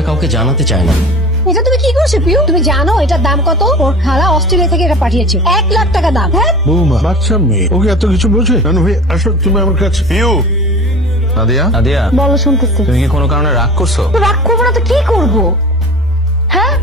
এটা কাউকে জানাতে চায় না। এটা তুমি কি করছো পিউ? তুমি জানো এটার দাম কত? ওর খালা অস্ট্রেলিয়া থেকে এটা পাঠিয়েছে, 1 লাখ টাকা দাম। হ্যাঁ বৌমা বাচ্চা মেয়ে, ওকে এত কিছু বোঝে? নানু ভাই আসো তুমি আমার কাছে। পিউ, নাদিয়া, নাদিয়া, বলো, শুনতেছি। তুমি কি কোনো কারণে রাগ করছো? তো রাগ করবো না তো কি করবো? হ্যাঁ,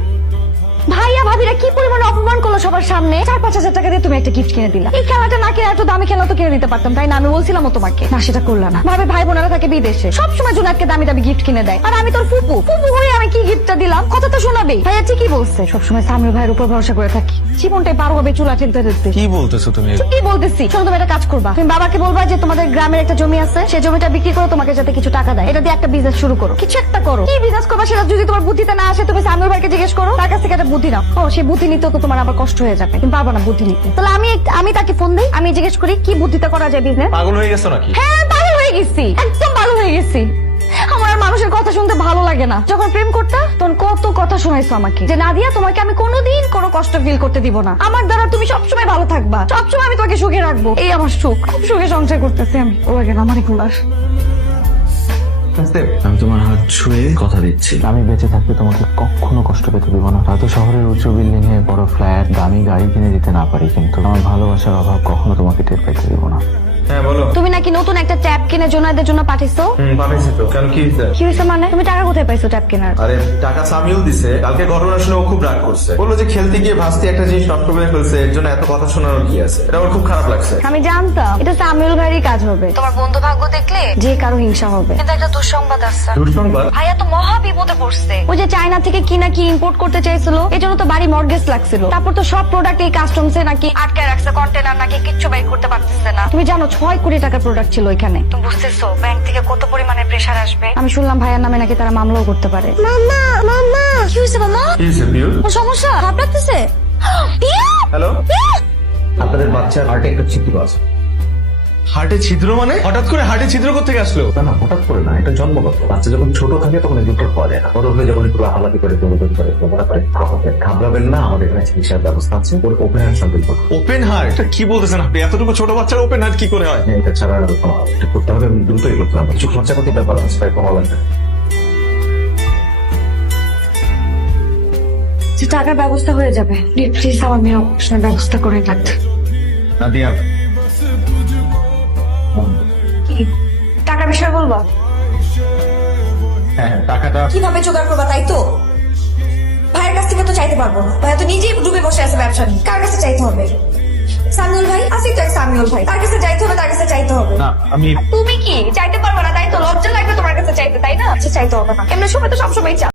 ভাইয়া ভাবিরা কি পরিমাণে অপমান করলো সবার সামনে। 4-5 হাজার টাকা দিয়ে তুমি একটা গিফট কিনে দিলা। এই খেলাটা না কিনে একটু দামি খেলা তো কিনে দিতে পারতাম, তাই না? আমি বলছিলাম তোমাকে, না সেটা করলা না। ভাবে ভাই বোনেরা থাকে বিদেশে, সবসময় জুনাতকে দামি দামি গিফট কিনে দেয়, আর আমি তোর ফুপু ফুপু হয়ে আমি কি গিফটটা দিলাম? কথা তো শোনাবেই। ভাইয়া ঠিকই বলছে, সবসময় সামির ভাইয়ের উপর ভরসা করে থাকি, জীবনটাই পার হবে চুলা ঠেলতে ঠেলতে। কি বলতেছো তুমি? কি বলতেছি? শোনো, তুমি একটা কাজ করবা, তুমি বাবাকে বলবা যে তোমাদের গ্রামের একটা জমি আছে, সেই জমিটা বিক্রি করে তোমাকে যাতে কিছু টাকা দেয়, এটা দিয়ে একটা বিজনেস শুরু করো, কিছু একটা করো। কি বিজনেস করবা সেটা যদি তোমার বুদ্ধিতে না আসে, তুমি সামির ভাইকে জিজ্ঞেস করো, তার কাছ থেকে একটা বুদ্ধি নাও। ও, সেই বুদ্ধি নিতে তো তোমার আবার কষ্ট হয়ে যাবে, তুমি পারবা না বুদ্ধি নিতে। তাহলে আমি তাকে ফোন দিই, আমি জিজ্ঞেস করি কি বুদ্ধিতে করা যায় বিজনেস। পাগল হয়ে গেছো নাকি? হ্যাঁ, পাগল হয়ে গেছি, একদম পাগল হয়ে গেছি। আমার আর মানুষের কথা শুনতে ভালো লাগে না। যখন প্রেম করতা তখন কত কথা শোনাইছো আমাকে, যে নাদিয়া তোমাকে আমি কোনোদিন কোনো কষ্ট ফিল করতে দিব না, আমার দ্বারা তুমি সবসময় ভালো থাকবা, সবসময় আমি তোমাকে সুখে রাখবো। এই আমার সুখ, খুব সুখে সংসার করতেছি আমি। ও লাগে না আমার এগুলার। আমি তোমার হাত ছুঁয়ে কথা দিচ্ছি, আমি বেঁচে থাকতে তোমাকে কখনো কষ্ট পেতে দিব না। হয়তো শহরের উচ্চ বিল্ডিং এ বড় ফ্ল্যাট, দামি গাড়ি কিনে দিতে না পারি, কিন্তু আমার ভালোবাসার অভাব কখনো তোমাকে টের পাইতে দিব না। হ্যাঁ বলো। তুমি নাকি নতুন একটা ট্যাব কিনে জোনাইদের জন্য পাঠিয়েছো? পাঠাইছি তো, কেন কি হয়েছে? কি হয়েছে মানে? তুমি টাকা কোথায় পাইছো ট্যাব কেনার? আরে টাকা সামিউল দিছে, কালকে ঘটনা শুনে ও খুব রাগ করছে, বললো যে খেলতে গিয়ে ভাস্তি একটা জিনিস নষ্ট করে ফেলছে, এর জন্য এত কথা শোনানোর কি আছে। এটা ওর খুব খারাপ লাগছে। আমি জানতাম এটা সামিউল ভাইয়েরই কাজ হবে। তোমার বন্ধু ভাগ্য দেখলে যে কারো হিংসা হবে। কিন্তু একটা দুঃসংবাদ আছে। দুঃসংবাদ? ভাইয়া তো মহা বিপদে পড়ছে। ওই যে চায়না থেকে কি নাকি ইম্পোর্ট করতে চাইছিল, এই জন্য তো বাড়ি মর্গেজ লাগছিল। তারপর তো সব প্রোডাক্ট এই কাস্টমসে নাকি আটকায় রাখছে, কন্টেনার নাকি কিচ্ছু বাইর করতে পারতেছে না। তুমি জানো 6 কোটি টাকার প্রোডাক্ট ছিল ওইখানে। তুমি বুঝতেছো ব্যাংক থেকে কত পরিমাণে প্রেসার আসবে? আমি শুনলাম ভাইয়ার নামে নাকি তারা মামলাও করতে পারে। মামা মামা কি হয়েছে মামা? কি হয়েছে পিউ? ওর সমস্যা খারাপ লাগতেছে? হ্যালো, আপনাদের বাচ্চার হার্টে একটা ছিদ্র আছে। হার্টে ছিদ্র মানে? হঠাৎ করে হার্টে ছিদ্র কোথেকে আসলো? না হঠাৎ করে না, এটা জন্মগত। বাচ্চা যখন ছোট থাকে তখন এদিকে পাওয়া যায় না, বড় হলে যখন একটু লাফালাফি করে দৌড়াদৌড়ি করে প্রবণতা করে তখন ঘাবড়াবেন না, আমাদের এখানে চিকিৎসার ব্যবস্থা আছে। ওর ওপেন হার্ট সার্জারি করবো। Open heart? কি বলতেছেন আপনি? এতটুকু ছোট বাচ্চার ওপেন হার্ট কি করে হয়? এটা ছাড়া আর এটা করতে হবে, আমি দ্রুতই করতে হবে। কিছু খরচাপাতির ব্যাপার আছে, তাই কমাবেন না। যে টাকার ব্যবস্থা হয়ে যাবে, প্লিজ আমার মেয়ের অপারেশনের ব্যবস্থা করে ডাক্তার। নাদিয়া, টাকার বিষয় বলবা? হ্যাঁ টাকাটা কিভাবে জোগাড় করবা তাই তো? ভাইয়ের কাছ থেকে তো চাইতে পারবো না, ভাইয়া তো নিজেই ডুবে বসে আছে ব্যবসা নিয়ে। কার কাছে চাইতে হবে? সামিউল ভাই আছে তো, এক সামিউল ভাই, তার কাছে চাইতে হবে, তার কাছে চাইতে হবে। না, আমি তুমি কি চাইতে পারবে না তাই তো? লজ্জা লাগবে তোমার কাছে চাইতে, তাই না? আচ্ছা চাইতে হবে না, এমনি সময় তো সবসময় চাও।